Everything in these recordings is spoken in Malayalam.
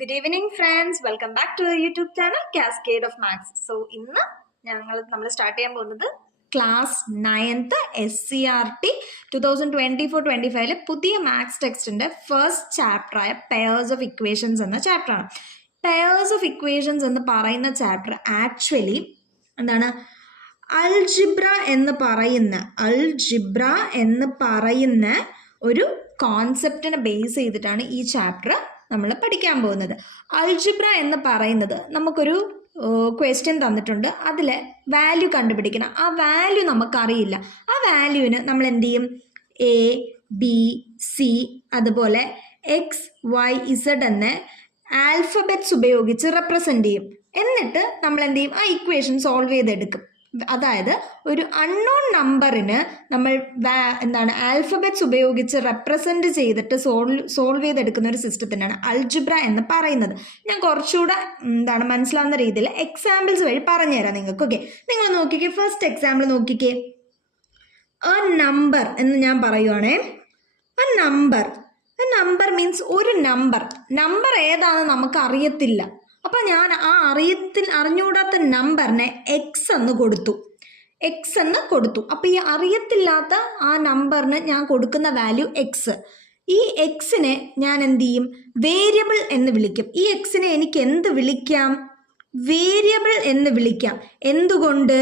Good evening, friends. Welcome back to our YouTube channel, Cascade of Maths. So, ഇന്ന് നമ്മൾ സ്റ്റാർട്ട് ചെയ്യാൻ പോകുന്നത് ക്ലാസ് 9th SCRT 2024-25 പുതിയ മാത്സ് ടെക്സ്റ്റിന്റെ ഫസ്റ്റ് ചാപ്റ്ററായ പെയർസ് ഓഫ് ഇക്വേഷൻസ് എന്ന ചാപ്റ്ററാണ്. പെയർസ് ഓഫ് ഇക്വേഷൻസ് എന്ന് പറയുന്ന ചാപ്റ്റർ ആക്ച്വലി എന്താണ്, അൽജിബ്ര എന്ന് പറയുന്ന ഒരു കോൺസെപ്റ്റിനെ ബേസ് ചെയ്തിട്ടാണ് ഈ ചാപ്റ്റർ നമ്മൾ പഠിക്കാൻ പോകുന്നത്. അൽജിബ്ര എന്ന് പറയുന്നത് നമുക്കൊരു ക്വസ്റ്റ്യൻ തന്നിട്ടുണ്ട്, അതിൽ വാല്യൂ കണ്ടുപിടിക്കണം. ആ വാല്യൂ നമുക്കറിയില്ല. ആ വാല്യൂവിന് നമ്മൾ എന്ത് ചെയ്യും? എ ബി സി അതുപോലെ എക്സ് വൈ ഇസഡ് എന്ന ആൽഫബറ്റ്സ് ഉപയോഗിച്ച് റെപ്രസെൻ്റ് ചെയ്യും. എന്നിട്ട് നമ്മൾ എന്ത് ചെയ്യും? ആ ഇക്വേഷൻ സോൾവ് ചെയ്തെടുക്കും. അതായത് ഒരു അൺനോൺ നമ്പറിന് നമ്മൾ ആൽഫബറ്റ്സ് ഉപയോഗിച്ച് റെപ്രസെൻറ്റ് ചെയ്തിട്ട് സോൾവ് ചെയ്തെടുക്കുന്ന ഒരു സിസ്റ്റത്തിനാണ് അൽജിബ്ര എന്ന് പറയുന്നത്. ഞാൻ കുറച്ചുകൂടെ മനസ്സിലാവുന്ന രീതിയിൽ എക്സാമ്പിൾസ് വഴി പറഞ്ഞുതരാം നിങ്ങൾക്ക്. ഓക്കെ, നിങ്ങൾ നോക്കിക്കേ. ഫസ്റ്റ് എക്സാമ്പിൾ നോക്കിക്കേ. എ നമ്പർ എന്ന് ഞാൻ പറയുവാണേ. എ നമ്പർ മീൻസ് ഒരു നമ്പർ ഏതാണെന്ന് നമുക്ക് അറിയത്തില്ല. അപ്പം ഞാൻ ആ അറിഞ്ഞുകൂടാത്ത നമ്പറിനെ എക്സ് എന്ന് കൊടുത്തു. അപ്പോൾ ഈ അറിയത്തില്ലാത്ത ആ നമ്പറിന് ഞാൻ കൊടുക്കുന്ന വാല്യൂ എക്സ്. ഈ എക്സിനെ ഞാൻ എന്ത് ചെയ്യും? വേരിയബിൾ എന്ന് വിളിക്കും. ഈ എക്സിനെ എനിക്ക് എന്ത് വിളിക്കാം? വേരിയബിൾ എന്ന് വിളിക്കാം. എന്തുകൊണ്ട്?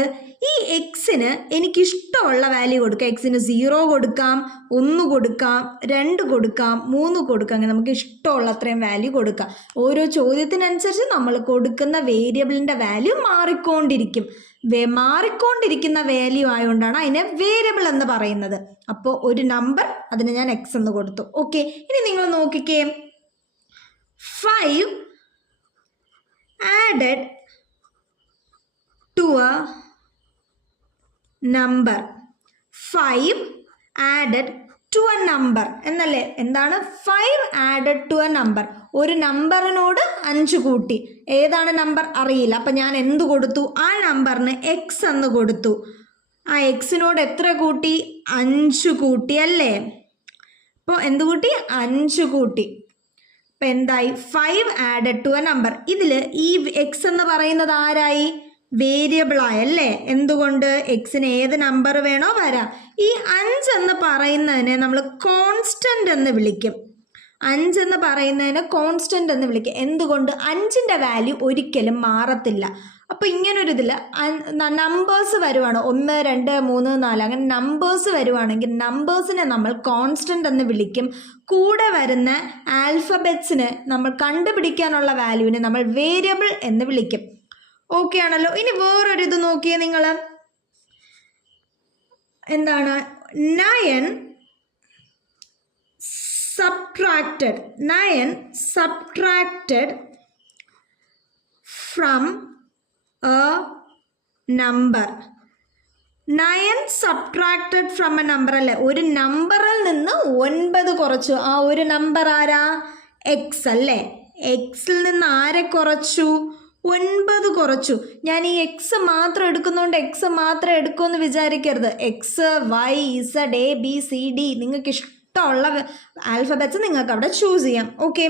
ഈ എക്സിന് എനിക്കിഷ്ടമുള്ള വാല്യൂ കൊടുക്കാം. എക്സിന് 0 കൊടുക്കാം, 1 കൊടുക്കാം, 2 കൊടുക്കാം, 3 കൊടുക്കാം. അങ്ങനെ നമുക്ക് ഇഷ്ടമുള്ള അത്രയും വാല്യൂ കൊടുക്കാം. ഓരോ ചോദ്യത്തിനനുസരിച്ച് നമ്മൾ കൊടുക്കുന്ന വേരിയബിളിൻ്റെ വാല്യൂ മാറിക്കൊണ്ടിരിക്കുന്ന വാല്യൂ ആയതുകൊണ്ടാണ് അതിനെ വേരിയബിൾ എന്ന് പറയുന്നത്. അപ്പോൾ ഒരു നമ്പർ, അതിന് ഞാൻ എക്സ് എന്ന് കൊടുത്തു. ഓക്കെ, ഇനി നിങ്ങൾ നോക്കിക്കേ. 5 added to a number. 5 added to a number എന്നല്ലേ? എന്താണ് 5 added to a number? ഒരു നമ്പറിനോട് 5 കൂട്ടി. ഏതാണ് നമ്പർ അറിയില്ല. അപ്പം ഞാൻ എന്ത് കൊടുത്തു? ആ നമ്പറിന് എക്സ് എന്ന് കൊടുത്തു. ആ എക്സിനോട് എത്ര കൂട്ടി? 5 കൂട്ടി അല്ലേ? അപ്പോൾ എന്ത് കൂട്ടി? 5 കൂട്ടി. അപ്പം എന്തായി? 5 added to a number. ഇതിൽ ഈ എക്സ് എന്ന് പറയുന്നത് ആരായി? വേരിയബിളായല്ലേ? എന്തുകൊണ്ട്? എക്സിന് ഏത് നമ്പർ വേണോ വരാം. ഈ 5 എന്ന് പറയുന്നതിനെ നമ്മൾ കോൺസ്റ്റന്റ് എന്ന് വിളിക്കും. 5 എന്ന് പറയുന്നതിനെ കോൺസ്റ്റന്റ് എന്ന് വിളിക്കും. എന്തുകൊണ്ട്? 5ൻ്റെ വാല്യൂ ഒരിക്കലും മാറത്തില്ല. അപ്പോൾ ഇങ്ങനൊരു ഇതിൽ നമ്പേഴ്സ് വരുവാണ്, 1 2 3 4 അങ്ങനെ നമ്പേഴ്സ് വരുവാണെങ്കിൽ നമ്പേഴ്സിനെ നമ്മൾ കോൺസ്റ്റന്റ് എന്ന് വിളിക്കും. കൂടെ വരുന്ന ആൽഫബറ്റ്സിന് നമ്മൾ കണ്ടുപിടിക്കാനുള്ള വാല്യൂവിനെ നമ്മൾ വേരിയബിൾ എന്ന് വിളിക്കും. ഓക്കെ ആണല്ലോ. ഇനി വേറൊരു ഇത് നോക്കിയേ നിങ്ങൾ. എന്താണ്? 9 subtracted from a number. 9 subtracted from a number അല്ലേ? ഒരു നമ്പറിൽ നിന്ന് 9 കുറച്ചു. ആ ഒരു നമ്പർ ആരാ? എക്സ് അല്ലേ? എക്സിൽ നിന്ന് ആരെ കുറച്ചു? 9 കുറച്ചു. ഞാൻ ഈ എക്സ് മാത്രം എടുക്കുന്നതുകൊണ്ട് എക്സ് മാത്രം എടുക്കുമെന്ന് വിചാരിക്കരുത്. X Y Z A B C D നിങ്ങൾക്ക് ഇഷ്ടമുള്ള ആൽഫബറ്റ്സ് നിങ്ങൾക്ക് അവിടെ ചൂസ് ചെയ്യാം. Okay,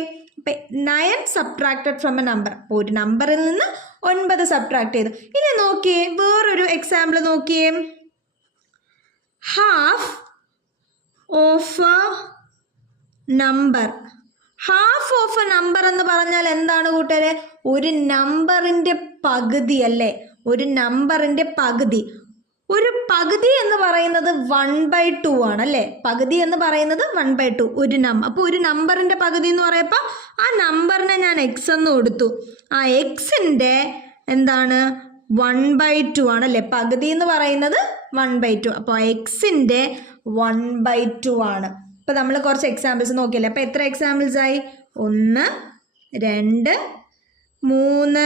9 subtracted from a number. ഒരു നമ്പറിൽ നിന്ന് 9 സബ്ട്രാക്ട് ചെയ്തു. ഇനി നോക്കിയേ, വേറൊരു എക്സാമ്പിൾ നോക്കിയേ. Half of A number. Half of A number എന്ന് പറഞ്ഞാൽ എന്താണ് കൂട്ടുകാരെ? ഒരു നമ്പറിൻ്റെ പകുതി അല്ലേ? ഒരു നമ്പറിൻ്റെ പകുതി. ഒരു പകുതി എന്ന് പറയുന്നത് 1/2 ആണല്ലേ? പകുതി എന്ന് പറയുന്നത് 1/2 ഒരു നമ്പർ. അപ്പോൾ ഒരു നമ്പറിൻ്റെ പകുതി എന്ന് പറയുമ്പോൾ ആ നമ്പറിനെ ഞാൻ എക്സ് എന്ന് കൊടുത്തു. ആ എക്സിൻ്റെ എന്താണ്? 1/2 ആണല്ലേ? പകുതി എന്ന് പറയുന്നത് 1/2. അപ്പോൾ എക്സിൻ്റെ 1/2 ആണ്. ഇപ്പോൾ നമ്മൾ കുറച്ച് എക്സാമ്പിൾസ് നോക്കിയല്ലേ? അപ്പോൾ എത്ര എക്സാമ്പിൾസ് ആയി? 1 2 3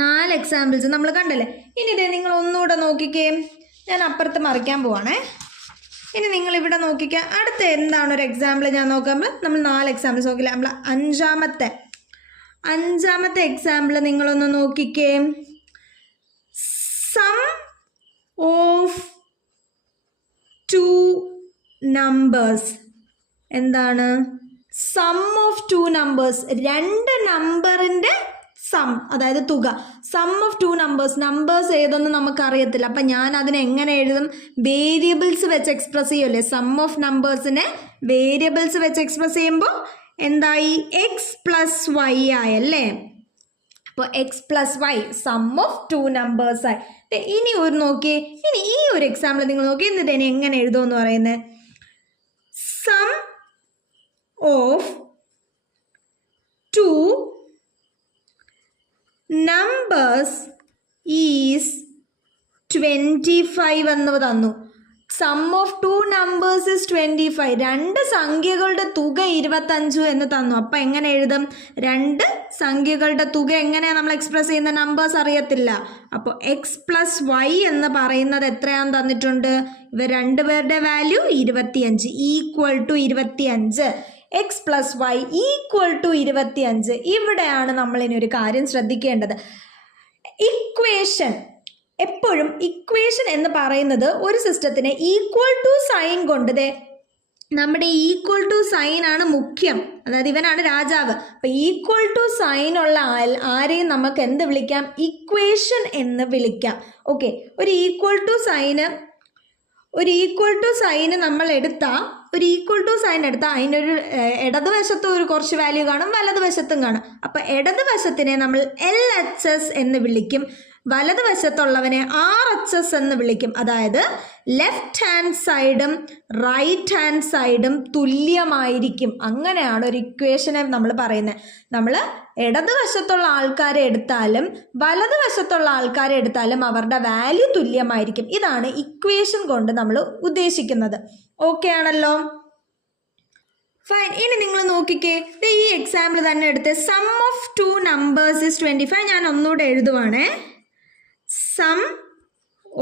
4 എക്സാമ്പിൾസ് നമ്മൾ കണ്ടല്ലേ? ഇനി ഇതേ നിങ്ങൾ ഒന്നുകൂടെ നോക്കിക്കേ. ഞാൻ അപ്പുറത്ത് മറിക്കാൻ പോവാണേ. ഇനി നിങ്ങൾ ഇവിടെ നോക്കിക്കുക. അടുത്ത എന്താണ് ഒരു എക്സാമ്പിൾ ഞാൻ നോക്കുമ്പോൾ നമ്മൾ 4 എക്സാമ്പിൾസ് നോക്കില്ല. നമ്മൾ അഞ്ചാമത്തെ എക്സാമ്പിൾ നിങ്ങളൊന്ന് നോക്കിക്കേ. Sum of 2 numbers. എന്താണ്? സം ഓഫ് ടു നമ്പേഴ്സ്, രണ്ട് നമ്പറിൻ്റെ സം, അതായത് തുക. സം ഓഫ് ടു നമ്പേഴ്സ് ഏതൊന്നും നമുക്കറിയത്തില്ല. അപ്പം ഞാൻ അതിനെ എങ്ങനെ എഴുതും? വേരിയബിൾസ് വെച്ച് എക്സ്പ്രസ് ചെയ്യുമല്ലേ. സം ഓഫ് നമ്പേഴ്സിനെ വേരിയബിൾസ് വെച്ച് എക്സ്പ്രസ് ചെയ്യുമ്പോൾ എന്തായി? എക്സ് പ്ലസ് വൈ ആയല്ലേ. അപ്പോൾ X plus Y sum of two numbers ആയി. ഇനി ഒരു നോക്കിയേ, ഇനി ഈ ഒരു എക്സാമ്പിൾ നിങ്ങൾ നോക്കി, എന്നിട്ട് ഇനി എങ്ങനെ എഴുതുമെന്ന് പറയുന്നത്? Sum of two numbers is 25 എന്ന് തന്നു. Sum of two numbers is 25. രണ്ട് സംഖ്യകളുടെ തുക 25 എന്ന് തന്നു. അപ്പം എങ്ങനെ എഴുതും? രണ്ട് സംഖ്യകളുടെ തുക എങ്ങനെയാണ് നമ്മൾ എക്സ്പ്രസ് ചെയ്യുന്ന? നമ്പേഴ്സ് അറിയത്തില്ല. അപ്പോൾ എക്സ് പ്ലസ് വൈ എന്ന് പറയുന്നത് എത്രയാണെന്ന് തന്നിട്ടുണ്ട്? ഇവ രണ്ടുപേരുടെ value 25 equal to 25. X plus Y equal to 25. ഇവിടെയാണ് നമ്മൾ ഇനി ഒരു കാര്യം ശ്രദ്ധിക്കേണ്ടത്. ഇക്വേഷൻ, എപ്പോഴും ഇക്വേഷൻ എന്ന് പറയുന്നത് ഒരു സിസ്റ്റത്തിന് ഈക്വൽ ടു സൈൻ കൊണ്ട്, നമ്മുടെ ഈക്വൽ ടു സൈൻ ആണ് മുഖ്യം. അതായത് ഇവനാണ് രാജാവ്. അപ്പം ഈക്വൽ ടു സൈൻ ഉള്ള ആരെയും നമുക്ക് എന്ത് വിളിക്കാം? ഇക്വേഷൻ എന്ന് വിളിക്കാം. ഓക്കെ, ഒരു ഈക്വൽ ടു സൈന് നമ്മൾ എടുത്താൽ, അതിനൊരു ഇടതുവശത്ത് ഒരു കുറച്ച് വാല്യൂ കാണും, വലതുവശത്തും കാണും. അപ്പം ഇടതുവശത്തിനെ നമ്മൾ LHS എന്ന് വിളിക്കും, വലതുവശത്തുള്ളവനെ RHS എന്ന് വിളിക്കും. അതായത് ലെഫ്റ്റ് ഹാൻഡ് സൈഡും റൈറ്റ് ഹാൻഡ് സൈഡും തുല്യമായിരിക്കും. അങ്ങനെയാണ് ഒരു ഇക്വേഷനെ നമ്മൾ പറയുന്നത്. നമ്മൾ ഇടതുവശത്തുള്ള ആൾക്കാരെ എടുത്താലും വലതുവശത്തുള്ള ആൾക്കാരെ എടുത്താലും അവരുടെ വാല്യൂ തുല്യമായിരിക്കും. ഇതാണ് ഇക്വേഷൻ കൊണ്ട് നമ്മൾ ഉദ്ദേശിക്കുന്നത്. ഓക്കെ ആണല്ലോ? ഫൈൻ. ഇനി നിങ്ങൾ നോക്കിക്കേ, ഈ എക്സാമ്പിൾ തന്നെ എടുത്ത് sum of two numbers is 25. ഞാൻ ഒന്നുകൂടെ എഴുതുവാണേ. Sum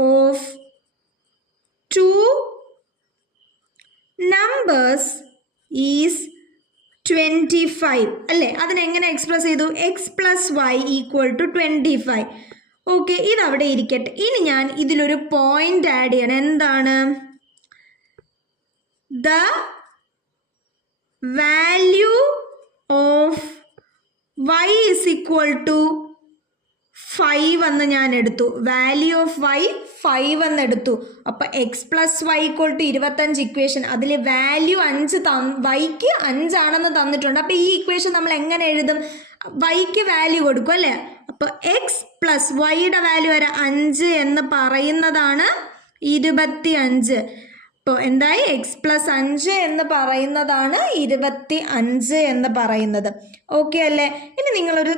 of two numbers is 25 അല്ലേ. അതിനെങ്ങനെ എക്സ്പ്രസ് ചെയ്തു? X plus Y equal to 25. Okay, ഇതവിടെ ഇരിക്കട്ടെ. ഇനി ഞാൻ ഇതിലൊരു പോയിന്റ് ആഡ് ചെയ്യണം. എന്താണ്? The value of Y is equal to 5 എന്ന് ഞാൻ എടുത്തു. വാല്യൂ ഓഫ് വൈ 5 എന്ന് എടുത്തു. അപ്പം X plus Y equal to 25 equation. അതിൽ വാല്യൂ 5 വൈക്ക് 5 ആണെന്ന് തന്നിട്ടുണ്ട്. അപ്പം ഈ ഇക്വേഷൻ നമ്മൾ എങ്ങനെ എഴുതും? വൈക്ക് വാല്യൂ കൊടുക്കും അല്ലേ. അപ്പോൾ എക്സ് പ്ലസ് വൈയുടെ വാല്യൂ വരെ 5 എന്ന് പറയുന്നതാണ് 25. അപ്പോൾ എന്തായി? എക്സ് പ്ലസ് 5 എന്ന് പറയുന്നതാണ് 25 എന്ന് പറയുന്നത്. ഓക്കെ അല്ലേ? ഇനി നിങ്ങളൊരു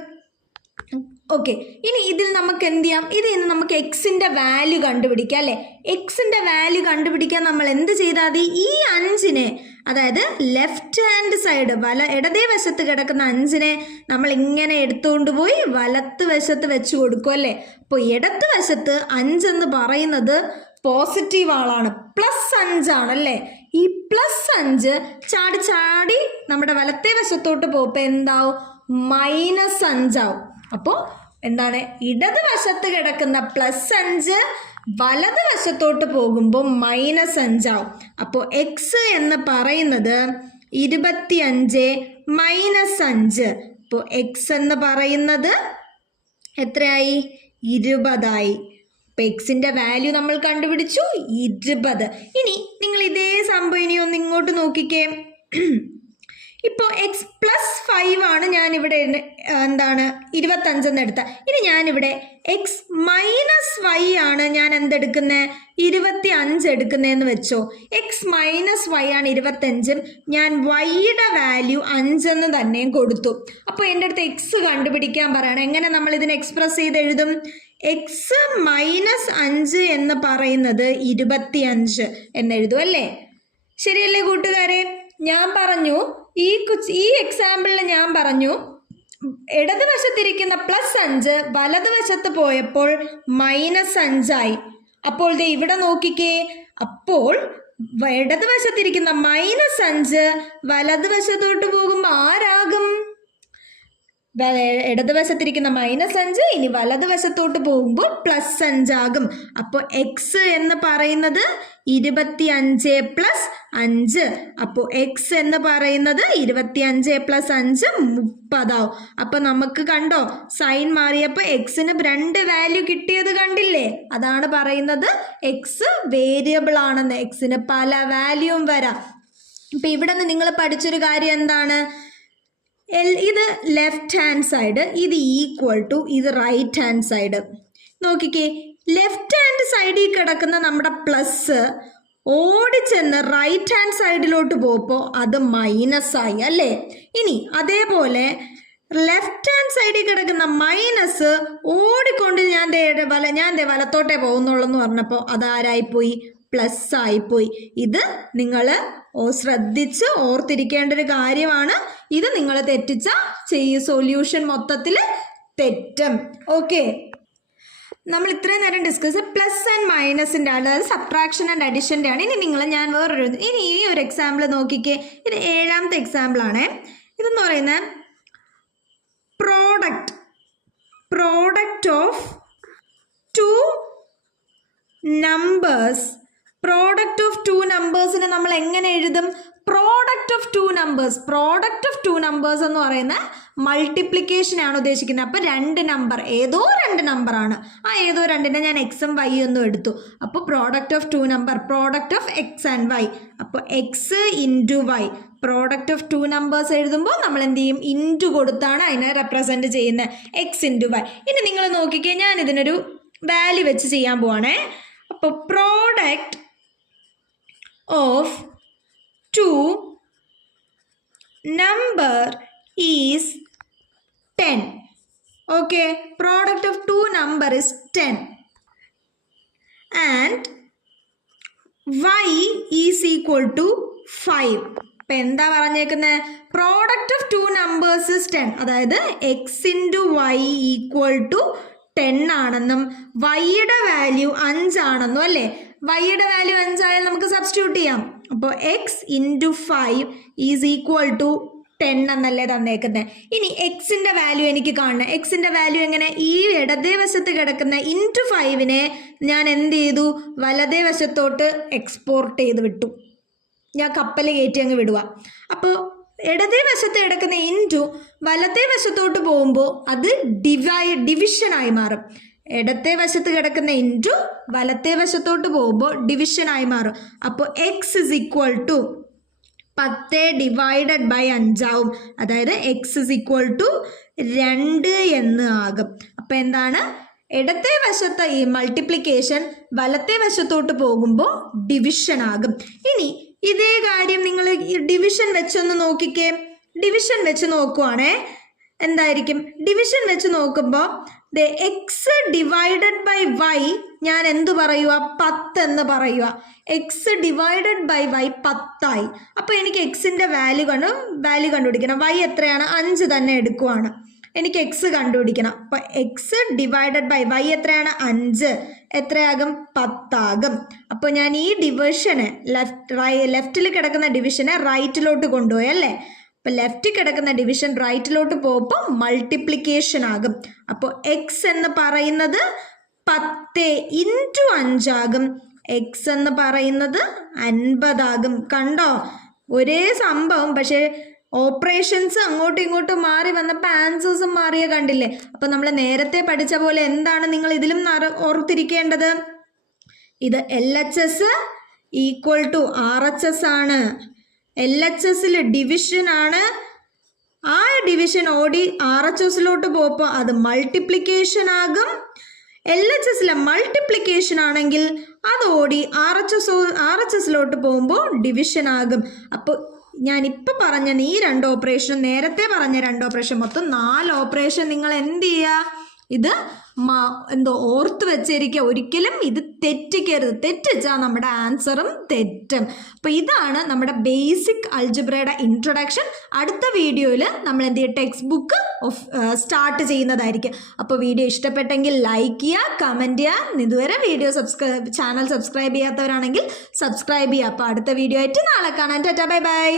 ഓക്കെ, ഇനി ഇതിൽ നമുക്ക് എന്ത് ചെയ്യാം? ഇതിൽ നിന്ന് നമുക്ക് എക്സിൻ്റെ വാല്യൂ കണ്ടുപിടിക്കാം അല്ലേ. എക്സിൻ്റെ വാല്യൂ കണ്ടുപിടിക്കാൻ നമ്മൾ എന്ത് ചെയ്താൽ മതി? ഈ 5-നെ, അതായത് ലെഫ്റ്റ് ഹാൻഡ് സൈഡ് ഇടതേ വശത്ത് കിടക്കുന്ന 5-നെ നമ്മൾ ഇങ്ങനെ എടുത്തുകൊണ്ട് പോയി വലത്ത് വശത്ത് വെച്ച് കൊടുക്കും അല്ലേ. അപ്പോൾ ഇടത്ത് വശത്ത് 5 എന്ന് പറയുന്നത് പോസിറ്റീവ് ആളാണ്, +5 ആണല്ലേ. ഈ +5 ചാടി നമ്മുടെ വലത്തേ വശത്തോട്ട് പോകുമ്പോൾ എന്താവും? -5 ആവും. അപ്പോൾ എന്താണ്? ഇടതുവശത്ത് കിടക്കുന്ന +5 വലതുവശത്തോട്ട് പോകുമ്പോൾ -5 ആവും. അപ്പോൾ എക്സ് എന്ന് പറയുന്നത് 25 -5. അപ്പോൾ എക്സ് എന്ന് പറയുന്നത് എത്രയായി? 20 അപ്പോൾ എക്സിൻ്റെ വാല്യൂ നമ്മൾ കണ്ടുപിടിച്ചു 20. ഇനി നിങ്ങൾ ഇതേ സംഭവം ഇനി ഒന്ന് ഇങ്ങോട്ട് നോക്കിക്കേ. ഇപ്പോൾ എക്സ് പ്ലസ് 5 ആണ് ഞാനിവിടെ എന്താണ് 25 എന്ന് എടുത്ത. ഇനി ഞാനിവിടെ എക്സ് മൈനസ് വൈ ആണ് ഞാൻ എന്തെടുക്കുന്നത്? 25 എടുക്കുന്നതെന്ന് വെച്ചോ. എക്സ് മൈനസ് വൈ ആണ് 25. ഞാൻ വൈയുടെ വാല്യൂ 5 എന്ന് തന്നെയും കൊടുത്തു. അപ്പോൾ എൻ്റെ അടുത്ത് എക്സ് കണ്ടുപിടിക്കാൻ പറയണം. എങ്ങനെ നമ്മൾ ഇതിനെ എക്സ്പ്രസ് ചെയ്ത് എഴുതും? എക്സ് -5 എന്ന് പറയുന്നത് 25 എന്നെഴുതും അല്ലേ. ശരിയല്ലേ കൂട്ടുകാരെ? ഞാൻ പറഞ്ഞു ഈ എക്സാമ്പിളിൽ ഞാൻ പറഞ്ഞു ഇടതുവശത്തിരിക്കുന്ന +5 വലതുവശത്ത് പോയപ്പോൾ -5 ആയി. അപ്പോൾ ദേ ഇവിടെ നോക്കിക്കേ. അപ്പോൾ ഇടതുവശത്തിരിക്കുന്ന -5 വലതുവശത്തോട്ട് പോകുമ്പോൾ ആരാകും? ഇടതുവശത്തിരിക്കുന്ന -5 ഇനി വലതുവശത്തോട്ട് പോകുമ്പോൾ +5 ആകും. അപ്പോൾ എക്സ് എന്ന് പറയുന്നത് 25 + 5. അപ്പോൾ എക്സ് എന്ന് പറയുന്നത് 25 + 5 30 ആവും. അപ്പോൾ നമുക്ക് കണ്ടോ സൈൻ മാറിയപ്പോൾ എക്സിന് 2 വാല്യൂ കിട്ടിയത് കണ്ടില്ലേ? അതാണ് പറയുന്നത് എക്സ് വേരിയബിൾ ആണെന്ന്. എക്സിന് പല വാല്യൂവും വരാം. ഇപ്പം ഇവിടെ നിന്ന് നിങ്ങൾ പഠിച്ചൊരു കാര്യം എന്താണ്? ഇത് ലെഫ്റ്റ് ഹാൻഡ് സൈഡ്, ഇത് ഈക്വൽ ടു ഇത് റൈറ്റ് ഹാൻഡ് സൈഡ്. നോക്കിക്കേ, ലെഫ്റ്റ് ഹാൻഡ് സൈഡിൽ കിടക്കുന്ന നമ്മുടെ പ്ലസ് ഓടിച്ചെന്ന് റൈറ്റ് ഹാൻഡ് സൈഡിലോട്ട് പോകുമ്പോൾ അത് മൈനസായി അല്ലേ? ഇനി അതേപോലെ ലെഫ്റ്റ് ഹാൻഡ് സൈഡിൽ കിടക്കുന്ന മൈനസ് ഓടിക്കൊണ്ട് ഞാൻ വലത്തോട്ടേ പോകുന്നുള്ളൂ എന്ന് പറഞ്ഞപ്പോൾ അതാരായിപ്പോയി? പ്ലസ് ആയിപ്പോയി. ഇത് നിങ്ങൾ ശ്രദ്ധിച്ച് ഓർത്തിരിക്കേണ്ട ഒരു കാര്യമാണ്. ഇത് നിങ്ങൾ തെറ്റിച്ച സൊല്യൂഷൻ മൊത്തത്തിൽ തെറ്റും. ഓക്കെ, നമ്മൾ ഇത്രയും നേരം ഡിസ്കസ് പ്ലസ് ആൻഡ് മൈനസിൻ്റെ, അതായത് സബ്ട്രാക്ഷൻ ആൻഡ് അഡിഷൻ്റെ ആണ്. ഞാൻ ഇനി ഈ ഒരു എക്സാമ്പിൾ നോക്കിക്കേ. ഇത് 7ാമത്തെ എക്സാമ്പിൾ ആണ്. ഇതെന്ന് പറയുന്നത് product of 2 numbers. Product of 2 നമ്പേഴ്സിനെ നമ്മൾ എങ്ങനെ എഴുതും? പ്രോഡക്റ്റ് ഓഫ് 2 നമ്പേഴ്സ് എന്ന് പറയുന്ന മൾട്ടിപ്ലിക്കേഷനാണ് ഉദ്ദേശിക്കുന്നത്. അപ്പോൾ 2 നമ്പർ, ഏതോ 2 നമ്പറാണ്. ആ ഏതോ 2നെ ഞാൻ എക്സും വൈ ഒന്നും എടുത്തു. അപ്പോൾ product of 2 number, product of X and Y. അപ്പോൾ X into Y. Product of 2 numbers എഴുതുമ്പോൾ നമ്മൾ എന്ത് ചെയ്യും? ഇൻറ്റു കൊടുത്താണ് അതിനെ റെപ്രസെൻറ്റ് ചെയ്യുന്നത്, എക്സ് ഇൻറ്റു വൈ. ഇനി നിങ്ങൾ നോക്കിക്കേ, ഞാൻ ഇതിനൊരു വാല്യൂ വെച്ച് ചെയ്യാൻ പോവാണേ. അപ്പോൾ product of 2 number is 10. Okay, product of 2 number is 10 and y is equal to 5. ഇപ്പം എന്താ പറഞ്ഞേക്കുന്നത്? Product of 2 numbers is 10. അതായത് X into Y equal to 10 ആണെന്നും വൈയുടെ വാല്യൂ 5 ആണെന്നും അല്ലേ? വൈയുടെ വാല്യൂ 5 ആയാൽ നമുക്ക് സബ്സ്റ്റിറ്റ്യൂട്ട് ചെയ്യാം. അപ്പോൾ X into 5 is equal to 10 എന്നല്ലേ തന്നേക്കുന്നത്. ഇനി എക്സിൻ്റെ വാല്യൂ എനിക്ക് കാണണം. എക്സിൻ്റെ വാല്യൂ എങ്ങനെ? ഈ ഇടതേ വശത്ത് കിടക്കുന്ന ഇൻറ്റു 5നെ ഞാൻ എന്ത് ചെയ്തു? വലതേ വശത്തോട്ട് എക്സ്പോർട്ട് ചെയ്ത് വിട്ടു. ഞാൻ കപ്പൽ കയറ്റി അങ്ങ് വിടുക. അപ്പോൾ ഇടതേ വശത്ത് കിടക്കുന്ന ഇൻറ്റു വലത്തേ വശത്തോട്ട് പോകുമ്പോൾ അത് ഡിവിഷനായി മാറും. ഇടത്തെ വശത്ത് കിടക്കുന്ന ഇൻറ്റു വലത്തെ വശത്തോട്ട് പോകുമ്പോൾ ഡിവിഷനായി മാറും. അപ്പോൾ X is equal to 10 divided by 5 ആവും. അതായത് എക്സ് ഇസ് ഈക്വൽ ടു 2 എന്ന് ആകും. അപ്പോൾ എന്താണ്? ഇടത്തെ വശത്തെ ഈ മൾട്ടിപ്ലിക്കേഷൻ വലത്തെ വശത്തോട്ട് പോകുമ്പോൾ ഡിവിഷൻ ആകും. ഇനി ഇതേ കാര്യം നിങ്ങൾ ഡിവിഷൻ വെച്ചൊന്ന് നോക്കിക്കേ. ഡിവിഷൻ വെച്ച് നോക്കുവാണേ എന്തായിരിക്കും? ഡിവിഷൻ വെച്ച് നോക്കുമ്പോൾ എക്സ് ഡിവൈഡഡ് ബൈ വൈ ഞാൻ എന്തു പറയുക? 10 എന്ന് പറയുക. എക്സ് ഡിവൈഡഡ് ബൈ വൈ 10 ആയി. അപ്പോൾ എനിക്ക് എക്സിൻ്റെ വാല്യൂ കണ്ടുപിടിക്കണം. വൈ എത്രയാണ്? 5 തന്നെ എടുക്കുവാണ്. എനിക്ക് എക്സ് കണ്ടുപിടിക്കണം. അപ്പോൾ എക്സ് ഡിവൈഡഡ് ബൈ വൈ എത്രയാണ്? 5. എത്രയാകും? 10 ആകും. അപ്പോൾ ഞാൻ ഈ ഡിവിഷന് ലെഫ്റ്റിൽ കിടക്കുന്ന ഡിവിഷനെ റൈറ്റിലോട്ട് കൊണ്ടുപോയി അല്ലേ? അപ്പോൾ ലെഫ്റ്റിൽ കിടക്കുന്ന ഡിവിഷൻ റൈറ്റിലോട്ട് പോകുമ്പോൾ മൾട്ടിപ്ലിക്കേഷൻ ആകും. അപ്പോൾ എക്സ് എന്ന് പറയുന്നത് 10 ഇൻറ്റു 5 ആകും. എക്സ് എന്ന് പറയുന്നത് 50 ആകും. കണ്ടോ? ഒരേ സംഭവം, പക്ഷേ ഓപ്പറേഷൻസ് അങ്ങോട്ടും ഇങ്ങോട്ടും മാറി വന്നപ്പോൾ ആൻസേഴ്സും മാറിയ കണ്ടില്ലേ? അപ്പോൾ നമ്മൾ നേരത്തെ പഠിച്ച പോലെ എന്താണ് നിങ്ങൾ ഇതിലും ഓർത്തിരിക്കേണ്ടത്? ഇത് LHS ഈക്വൽ ടു RHS ആണ്. LHSൽ ഡിവിഷൻ ആണ്. ആ ഡിവിഷൻ ഓടി RHSലോട്ട് പോകുമ്പോൾ അത് മൾട്ടിപ്ലിക്കേഷൻ ആകും. LHSലെ മൾട്ടിപ്ലിക്കേഷൻ ആണെങ്കിൽ അത് ഓടി RHSലോട്ട് പോകുമ്പോൾ ഡിവിഷൻ ആകും. അപ്പോൾ ഞാനിപ്പോൾ പറഞ്ഞ ഈ 2 ഓപ്പറേഷനും നേരത്തെ പറഞ്ഞ 2 ഓപ്പറേഷൻ മൊത്തം 4 ഓപ്പറേഷൻ നിങ്ങൾ എന്ത് ചെയ്യുക? ഇത് ഓർത്ത് വെച്ചിരിക്കുക. ഒരിക്കലും ഇത് തെറ്റിക്കരുത്. തെറ്റിച്ചാൽ നമ്മുടെ ആൻസറും തെറ്റും. അപ്പോൾ ഇതാണ് നമ്മുടെ ബേസിക് അൾജിബ്രയുടെ ഇൻട്രൊഡക്ഷൻ. അടുത്ത വീഡിയോയിൽ നമ്മൾ എന്ത് ചെയ്യുക? ടെക്സ്റ്റ് ബുക്ക് സ്റ്റാർട്ട് ചെയ്യുന്നതായിരിക്കും. അപ്പോൾ വീഡിയോ ഇഷ്ടപ്പെട്ടെങ്കിൽ ലൈക്ക് ചെയ്യുക, കമൻറ്റ് ചെയ്യുക. ഇതുവരെ ചാനൽ സബ്സ്ക്രൈബ് ചെയ്യാത്തവരാണെങ്കിൽ സബ്സ്ക്രൈബ് ചെയ്യുക. അപ്പോൾ അടുത്ത വീഡിയോ ആയിട്ട് നാളെ കാണാൻ. Tata, bye bye.